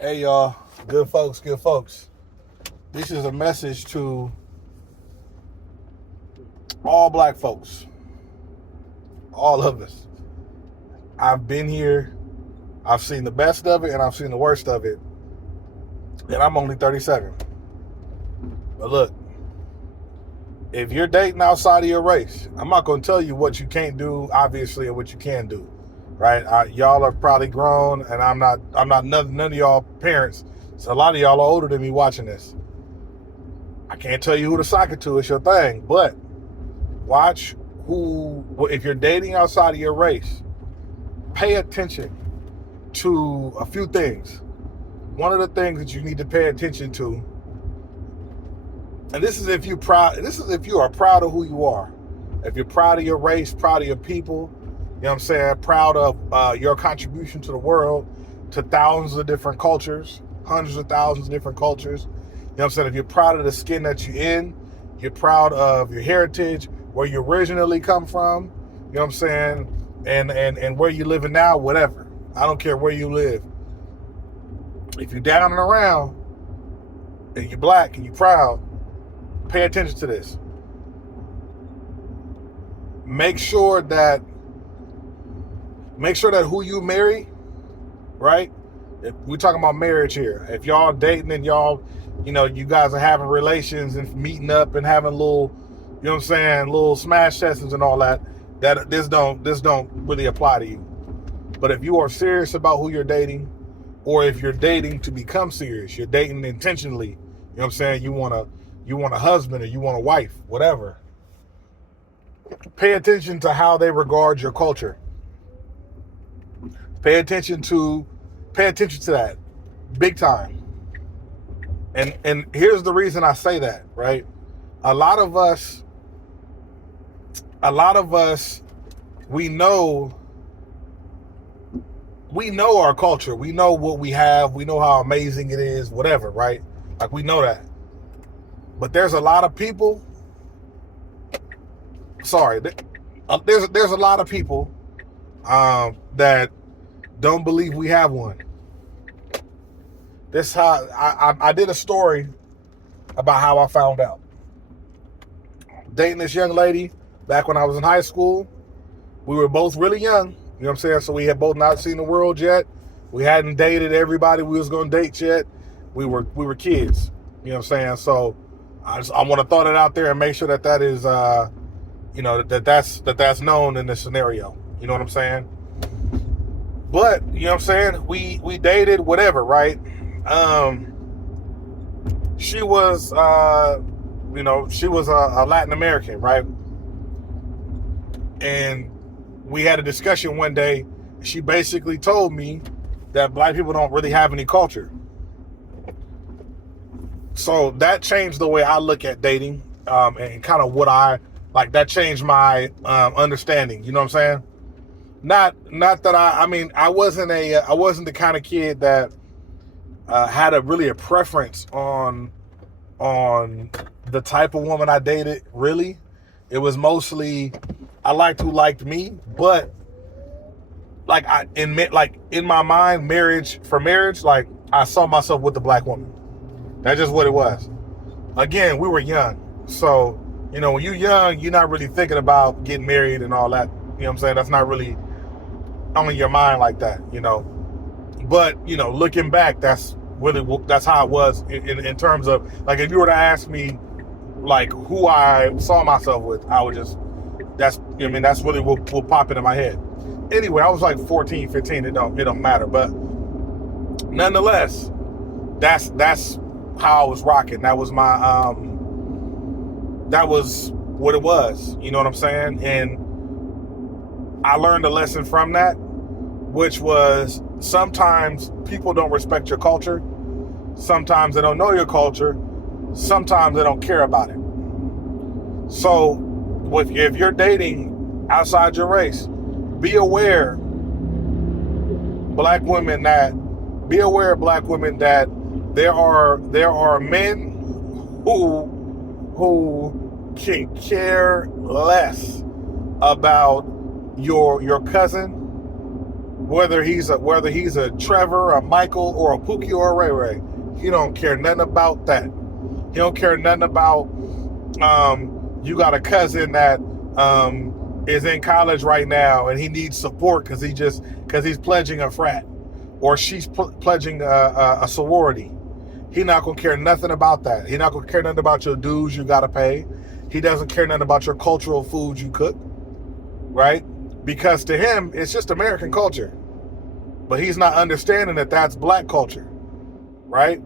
Hey y'all, good folks, good folks. This is a message to all black folks, all of us. I've been here, I've seen the best of it, and I've seen the worst of it, and I'm only 37. But look, if you're dating outside of your race, I'm not going to tell you what you can't do, obviously, or what you can do, right? Y'all are probably grown, and I'm not none of y'all parents, so a lot of y'all are older than me watching this. I can't tell you who to sock it to, it's your thing, but watch if you're dating outside of your race, pay attention to a few things. One of the things that you need to pay attention to, and this is if you are proud of who you are. If you're proud of your race, proud of your people, you know what I'm saying, proud of your contribution to the world, to thousands of different cultures, hundreds of thousands of different cultures. You know what I'm saying? If you're proud of the skin that you're in, you're proud of your heritage, where you originally come from, you know what I'm saying, and where you living now, whatever. I don't care where you live. If you're down and around, and you're black and you're proud, pay attention to this. Make sure that who you marry, right? If we're talking about marriage here. If y'all dating and y'all, you guys are having relations and meeting up and having little, you know what I'm saying, little smash sessions and all that, this don't really apply to you. But if you are serious about who you're dating, or if you're dating to become serious, you're dating intentionally, you know what I'm saying, you want a husband or you want a wife, whatever. Pay attention to how they regard your culture. Pay attention to that big time. And here's the reason I say that, right? A lot of us, we know our culture. We know what we have. We know how amazing it is, whatever, right? Like, we know that. But there's a lot of people, there's a lot of people that don't believe we have one. This how I did a story about how I found out. Dating this young lady back when I was in high school. We were both really young, you know what I'm saying? So we had both not seen the world yet. We hadn't dated everybody we was going to date yet. We were kids, you know what I'm saying? So I want to throw that out there and make sure that is that's known in this scenario. You know what I'm saying? But, you know what I'm saying, we dated, whatever, right? She was a Latin American, right? And we had a discussion one day. She basically told me that black people don't really have any culture. So that changed the way I look at dating, and kind of what that changed my understanding. You know what I'm saying? Not that I wasn't the kind of kid that had a preference on the type of woman I dated. Really, it was mostly I liked who liked me, but in my mind, marriage, like, I saw myself with the black woman. That's just what it was. Again, we were young, so when you're young, you're not really thinking about getting married and all that. You know what I'm saying? That's not really on your mind like that, But looking back, that's how it was in terms of, like, if you were to ask me, like, who I saw myself with, I would just that's really what will pop into my head. Anyway, I was like 14, 15. It don't matter, but nonetheless, that's how I was rocking. That was my that was what it was. You know what I'm saying? And I learned a lesson from that, which was sometimes people don't respect your culture. Sometimes they don't know your culture. Sometimes they don't care about it. So if you're dating outside your race, be aware, black women, that there are men who can care less about your cousin whether he's a Trevor, a Michael, or a Pookie or a Ray Ray. He don't care nothing about that. He don't care nothing about you got a cousin that is in college right now and he needs support because he's pledging a frat, or she's pledging a sorority. He not gonna care nothing about that. He not gonna care nothing about your dues you gotta pay. He doesn't care nothing about your cultural foods you cook, right? Because to him, it's just American culture. But he's not understanding that that's black culture, right?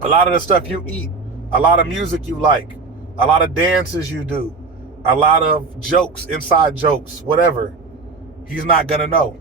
A lot of the stuff you eat, a lot of music you like, a lot of dances you do, a lot of jokes, inside jokes, whatever, he's not gonna know.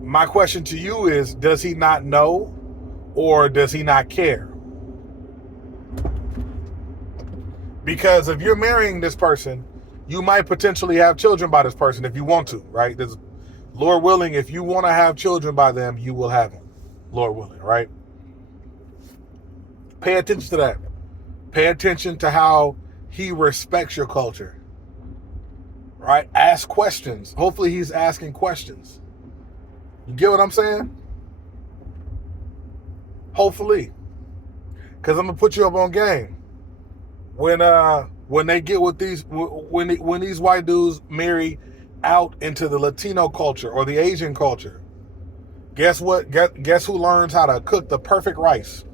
My question to you is, does he not know, or does he not care? Because if you're marrying this person, you might potentially have children by this person if you want to, right? Lord willing, if you want to have children by them, you will have them. Lord willing, right? Pay attention to that. Pay attention to how he respects your culture, right? Ask questions. Hopefully he's asking questions. You get what I'm saying? Hopefully. Because I'm going to put you up on game. When they get with these, when these white dudes marry out into the Latino culture or the Asian culture, guess what? Guess who learns how to cook the perfect rice?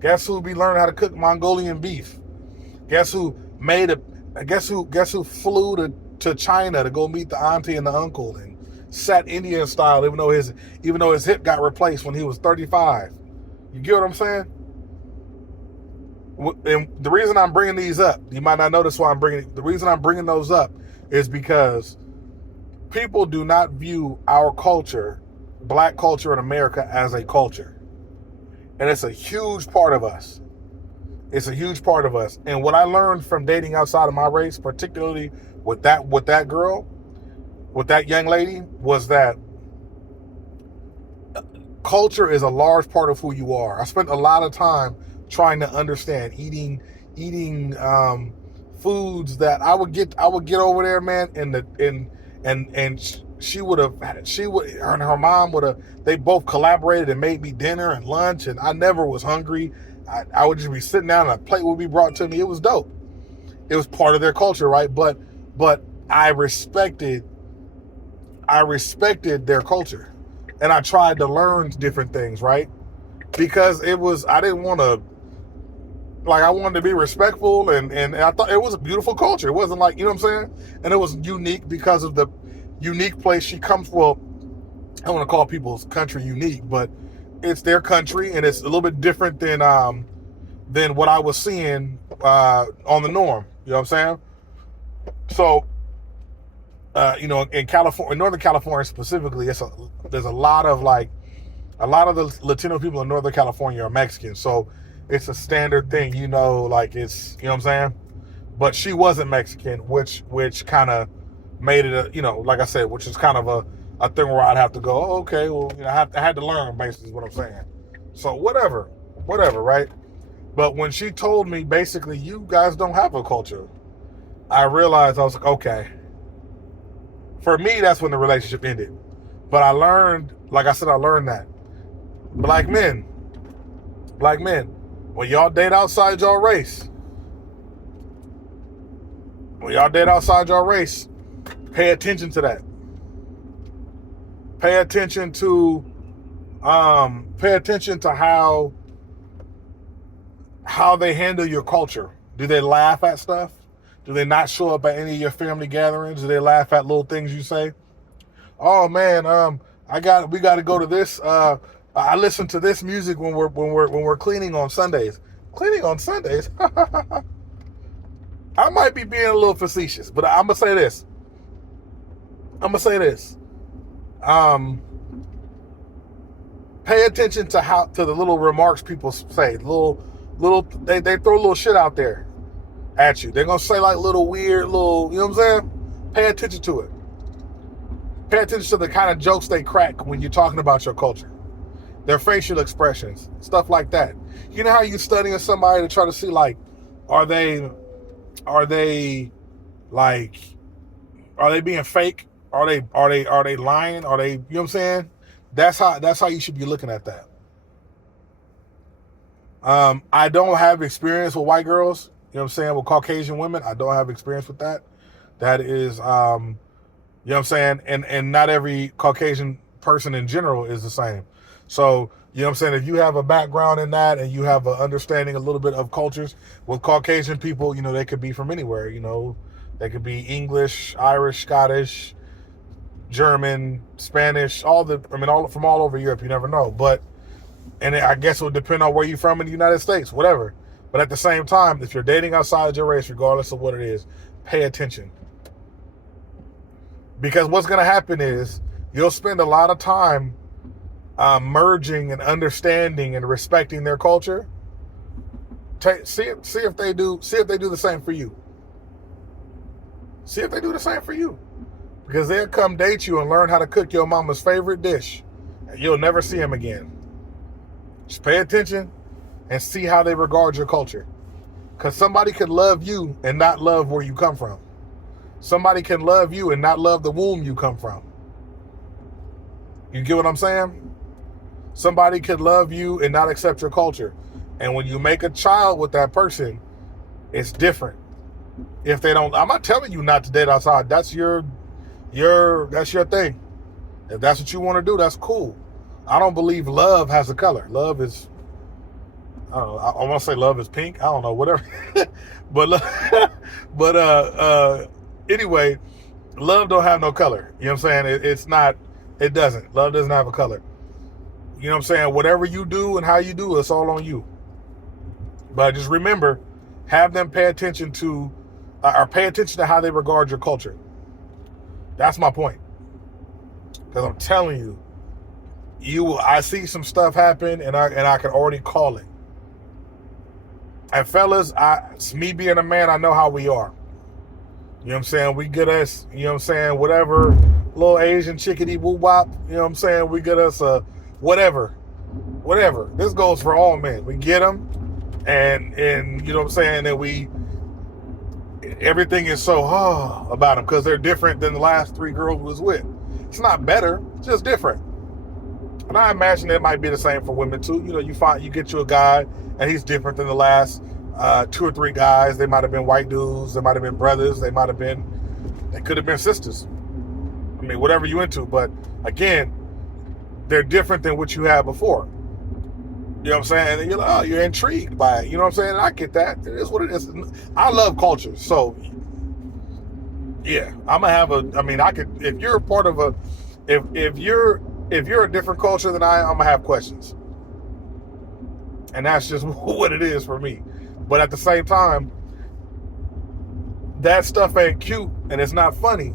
Guess who be learning how to cook Mongolian beef? Guess who flew to China to go meet the auntie and the uncle and sat Indian style, even though his hip got replaced when he was 35. You get what I'm saying? And the reason I'm bringing these up, you might not notice why the reason I'm bringing those up is because people do not view our culture, black culture in America, as a culture. And it's a huge part of us. It's a huge part of us. And what I learned from dating outside of my race, particularly with that girl, with that young lady, was that culture is a large part of who you are. I spent a lot of time trying to understand eating foods that I would get over there, man, and her and her mom would have, they both collaborated and made me dinner and lunch, and I never was hungry. I would just be sitting down and a plate would be brought to me. It was dope. It was part of their culture, right? But I respected their culture, and I tried to learn different things, right? Because I wanted to be respectful, and I thought it was a beautiful culture. It wasn't like, you know what I'm saying? And it was unique because of the unique place she comes from. Well, I don't want to call people's country unique, but it's their country, and it's a little bit different than what I was seeing on the norm. You know what I'm saying? So, in California, in Northern California specifically, there's a lot of the Latino people in Northern California are Mexican. So it's a standard thing, like it's, you know what I'm saying? But she wasn't Mexican, which kind of made it like I said, which is kind of a thing where I'd have to go, oh, okay, well, I had to learn, basically is what I'm saying. So whatever, right? But when she told me, basically, you guys don't have a culture, I realized, I was like, okay. For me, that's when the relationship ended. But I learned, like I said, that black men, when y'all date outside your race, pay attention to that. Pay attention to how they handle your culture. Do they laugh at stuff? Do they not show up at any of your family gatherings? Do they laugh at little things you say? Oh man, we got to go to this. I listen to this music when we're cleaning on Sundays. Cleaning on Sundays? I might be being a little facetious, but I'm gonna say this. Pay attention to the little remarks people say. They throw little shit out there at you. They're gonna say like little weird little, you know what I'm saying? Pay attention to it. Pay attention to the kind of jokes they crack when you're talking about your culture. Their facial expressions, stuff like that. You know how you studying somebody to try to see, like, are they being fake? Are they lying? Are they, you know what I'm saying? That's how you should be looking at that. I don't have experience with white girls, you know what I'm saying, with Caucasian women. I don't have experience with that. That is, you know what I'm saying? And not every Caucasian person in general is the same. So, you know what I'm saying? If you have a background in that and you have an understanding a little bit of cultures with Caucasian people, you know, they could be from anywhere, you know. They could be English, Irish, Scottish, German, Spanish, all from all over Europe. You never know. But, and I guess it would depend on where you're from in the United States, whatever. But at the same time, if you're dating outside your race, regardless of what it is, pay attention. Because what's going to happen is you'll spend a lot of time merging and understanding and respecting their culture. See if they do the same for you. See if they do the same for you. Because they'll come date you and learn how to cook your mama's favorite dish. And you'll never see them again. Just pay attention and see how they regard your culture. Because somebody could love you and not love where you come from. Somebody can love you and not love the womb you come from. You get what I'm saying? Somebody could love you and not accept your culture. And when you make a child with that person, it's different. If they don't, I'm not telling you not to date outside. That's your thing. If that's what you want to do, that's cool. I don't believe love has a color. Love is, I don't know, I want to say love is pink. I don't know, whatever. but anyway, love don't have no color. You know what I'm saying? It doesn't. Love doesn't have a color. You know what I'm saying? Whatever you do and how you do, it's all on you. But just remember, have them pay attention to how they regard your culture. That's my point. Because I'm telling you, I see some stuff happen and I can already call it. And fellas, me being a man, I know how we are. You know what I'm saying? We get us, you know what I'm saying, whatever, little Asian chickadee woo wop, you know what I'm saying? We get us a whatever. This goes for all men. We get them and you know what I'm saying? And everything is so about them because they're different than the last 3 girls we was with. It's not better, it's just different. And I imagine it might be the same for women too. You know, you get you a guy and he's different than the last 2 or 3 guys. They might have been white dudes, they might have been brothers, they could have been sisters. I mean, whatever you into, but again, they're different than what you had before. You know what I'm saying? And you're like, oh, you're intrigued by it. You know what I'm saying? And I get that. It is what it is. I love culture. So, yeah, I'm going to have if you're a part of if you're a different culture than I am, I'm going to have questions. And that's just what it is for me. But at the same time, that stuff ain't cute and it's not funny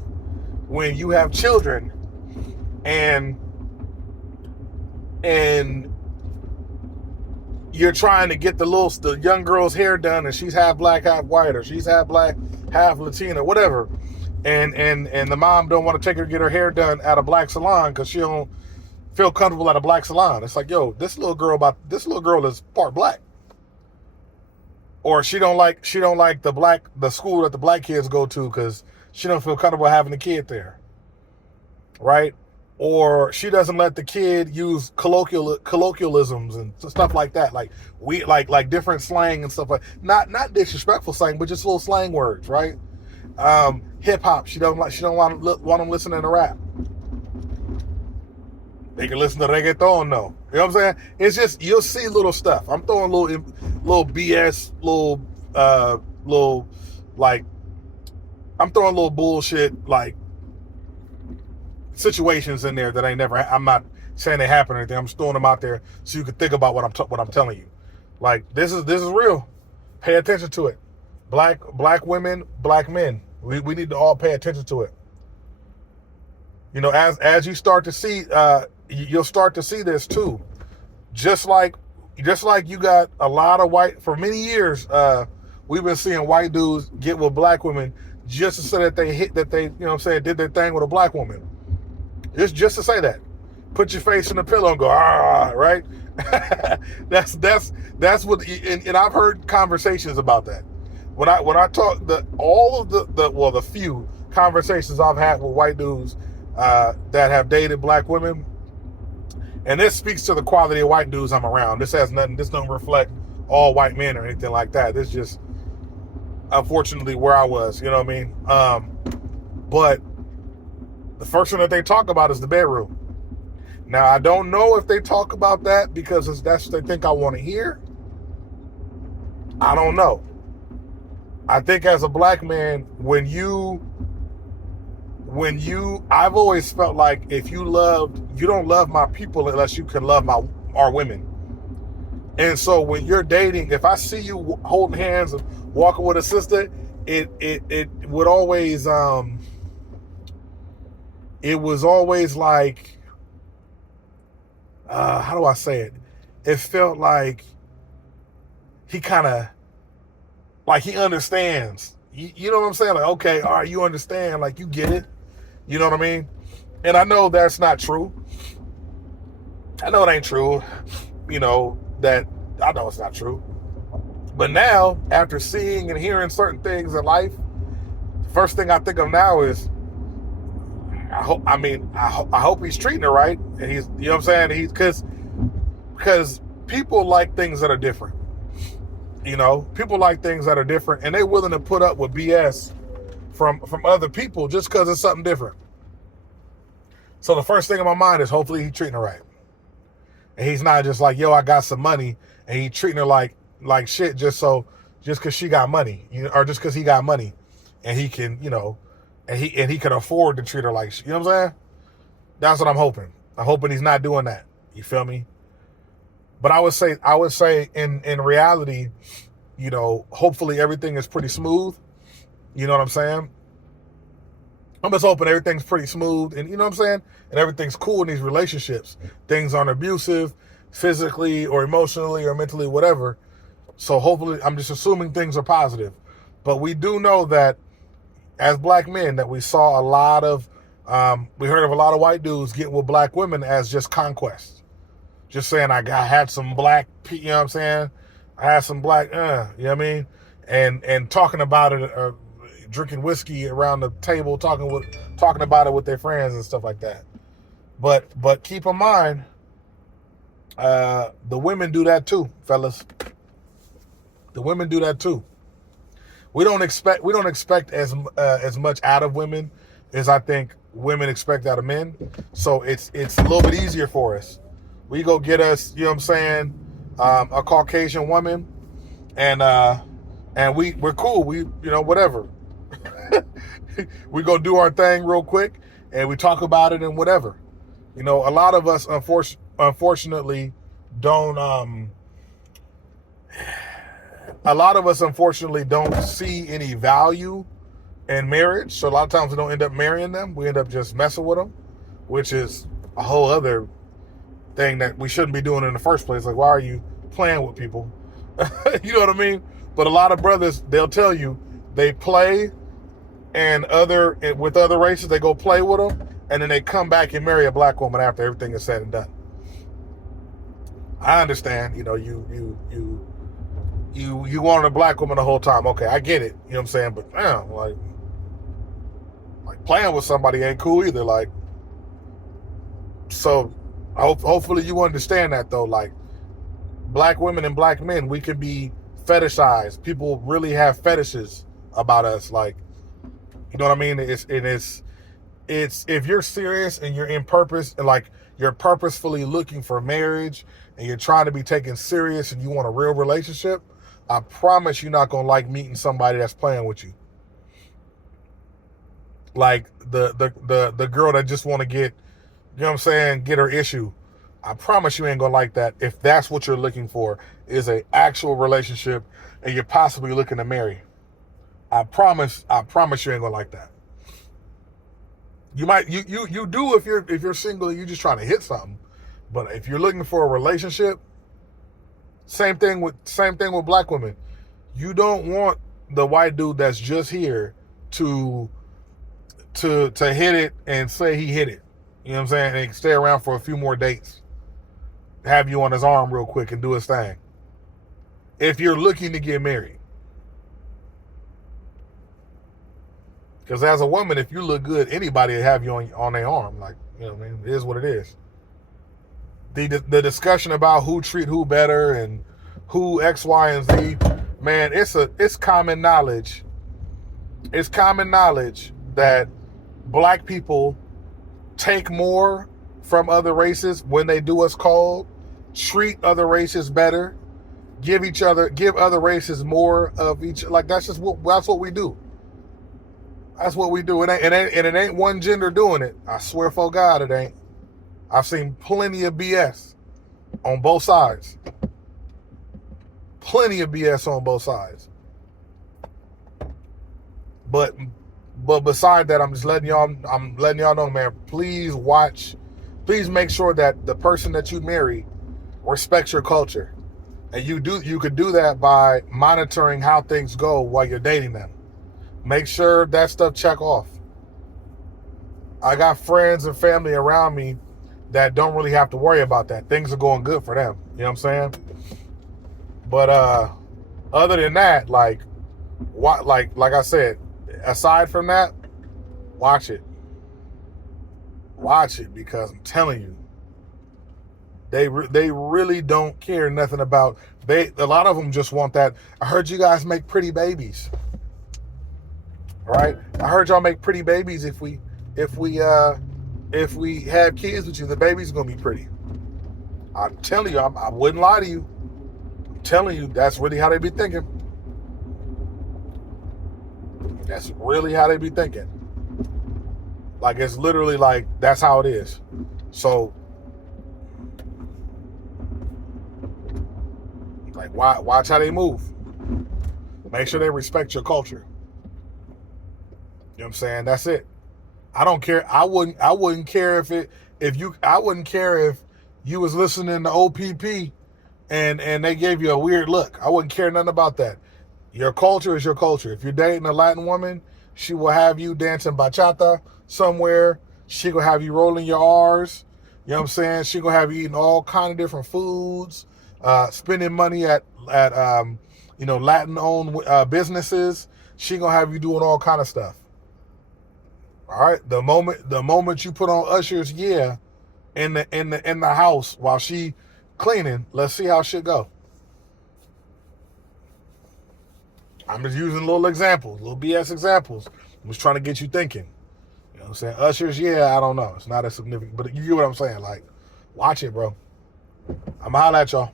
when you have children and you're trying to get the young girl's hair done and she's half black, half white, or she's half black, half Latina, whatever. And the mom don't want to take her to get her hair done at a black salon because she don't feel comfortable at a black salon. It's like, yo, this little girl is part black. Or she don't like the school that the black kids go to because she don't feel comfortable having the kid there. Right? Or she doesn't let the kid use colloquialisms and stuff like that, like different slang and stuff like not disrespectful slang, but just little slang words, right? Hip hop, she don't want them listening to rap. They can listen to reggaeton, though. You know what I'm saying? It's just you'll see little stuff. I'm throwing little BS, I'm throwing little bullshit like situations in there that I'm not saying they happen or anything. I'm just throwing them out there so you can think about what I'm telling you. Like this is real. Pay attention to it. Black women, black men. We need to all pay attention to it. You know, as you start to see, you'll start to see this too. Just like you got a lot of for many years, we've been seeing white dudes get with black women just to say that they you know what I'm saying, did their thing with a black woman. Just to say that. Put your face in the pillow and go, right? that's what, and I've heard conversations about that. When I talk, the few conversations I've had with white dudes that have dated black women. And this speaks to the quality of white dudes I'm around. This don't reflect all white men or anything like that. This just, unfortunately, where I was, you know what I mean? But the first thing that they talk about is the bedroom. Now, I don't know if they talk about that because that's what they think I want to hear. I don't know. I think as a black man, I've always felt like if you don't love my people unless you can love our women. And so when you're dating, if I see you holding hands and walking with a sister, it would always, it was always like, how do I say it? It felt like he kind of, like he understands. You know what I'm saying? Like, okay, all right, you understand. Like, you get it. You know what I mean? And I know that's not true. I know it ain't true. You know, I know it's not true. But now, after seeing and hearing certain things in life, the first thing I think of now is, I hope he's treating her right. And he's, you know what I'm saying? Because people like things that are different. You know, people like things that are different, and they're willing to put up with BS from other people just because it's something different. So the first thing in my mind is hopefully he's treating her right. And he's not just like, yo, I got some money, and he's treating her like shit just because she got money, you know, or just because he got money, and he can, you know, and he can afford to treat her like shit. You know what I'm saying? That's what I'm hoping. I'm hoping he's not doing that. You feel me? But I would say in reality, you know, hopefully everything is pretty smooth. You know what I'm saying? I'm just hoping everything's pretty smooth, and you know what I'm saying? And everything's cool in these relationships. Things aren't abusive, physically or emotionally or mentally, whatever. So hopefully, I'm just assuming things are positive. But we do know that as black men, that we saw a lot of, we heard of a lot of white dudes getting with black women as just conquest. Just saying, I had some black, you know what I'm saying? I had some black, you know what I mean? And talking about it, drinking whiskey around the table, talking about it with their friends and stuff like that. But keep in mind, the women do that too, fellas. The women do that too. We don't expect as much out of women as I think women expect out of men. So it's a little bit easier for us. We go get us, you know what I'm saying, a Caucasian woman, and we're cool. We, you know, whatever. We go do our thing real quick, and we talk about it and whatever. You know, a lot of us unfortunately don't. A lot of us unfortunately don't see any value in marriage. So a lot of times we don't end up marrying them. We end up just messing with them, which is a whole other thing that we shouldn't be doing in the first place. Like, why are you playing with people? You know what I mean? But a lot of brothers, they'll tell you they play with other races, they go play with them, and then they come back and marry a black woman after everything is said and done. I understand, you know, you wanted a black woman the whole time. Okay, I get it. You know what I'm saying? But man, like playing with somebody ain't cool either. Like, so hopefully you understand that though. Like, black women and black men, we can be fetishized. People really have fetishes about us. Like, you know what I mean? It's if you're serious and you're in purpose, and like you're purposefully looking for marriage and you're trying to be taken serious and you want a real relationship, I promise you're not gonna like meeting somebody that's playing with you. Like the girl that just want to get, you know what I'm saying, get her issue. I promise you ain't gonna like that if that's what you're looking for, is a actual relationship and you're possibly looking to marry. I promise you ain't gonna like that. You might you do if you're single and you're just trying to hit something. But if you're looking for a relationship, same thing with black women. You don't want the white dude that's just here to hit it and say he hit it. You know what I'm saying? And stay around for a few more dates. Have you on his arm real quick and do his thing. If you're looking to get married. Because as a woman, if you look good, anybody will have you on their arm. Like, you know what I mean? It is what it is. The discussion about who treat who better and who X, Y, and Z, man, it's common knowledge. It's common knowledge that black people take more from other races when they do what's called treat other races better, give other races more of each. Like that's what we do. That's what we do. It ain't one gender doing it. I swear for God, it ain't. I've seen plenty of BS on both sides. Plenty of BS on both sides. But beside that, I'm letting y'all know, man, please make sure that the person that you marry respects your culture. And you could do that by monitoring how things go while you're dating them. Make sure that stuff check off. I got friends and family around me that don't really have to worry about that. Things are going good for them. You know what I'm saying? But other than that, like I said, aside from that, watch it. Watch it, because I'm telling you, they really don't care nothing about. A lot of them just want that. I heard you guys make pretty babies. Right? I heard y'all make pretty babies. If we have kids with you, the baby's gonna be pretty. I'm telling you, I wouldn't lie to you. I'm telling you, that's really how they be thinking. That's really how they be thinking. Like, it's literally like, that's how it is. So, like, watch how they move. Make sure they respect your culture. You know what I'm saying? That's it. I don't care. I wouldn't care I wouldn't care if you was listening to OPP and they gave you a weird look. I wouldn't care nothing about that. Your culture is your culture. If you're dating a Latin woman, she will have you dancing bachata somewhere. She will have you rolling your R's. You know what I'm saying? She gonna have you eating all kind of different foods, spending money at Latin-owned businesses. She gonna have you doing all kind of stuff. All right. The moment you put on Usher's "Yeah" in the house while she cleaning, let's see how shit go. I'm just using little examples, little BS examples. I'm just trying to get you thinking. You know what I'm saying? Usher's "Yeah," I don't know. It's not as significant, but you get what I'm saying. Like, watch it, bro. I'm going to holler at y'all.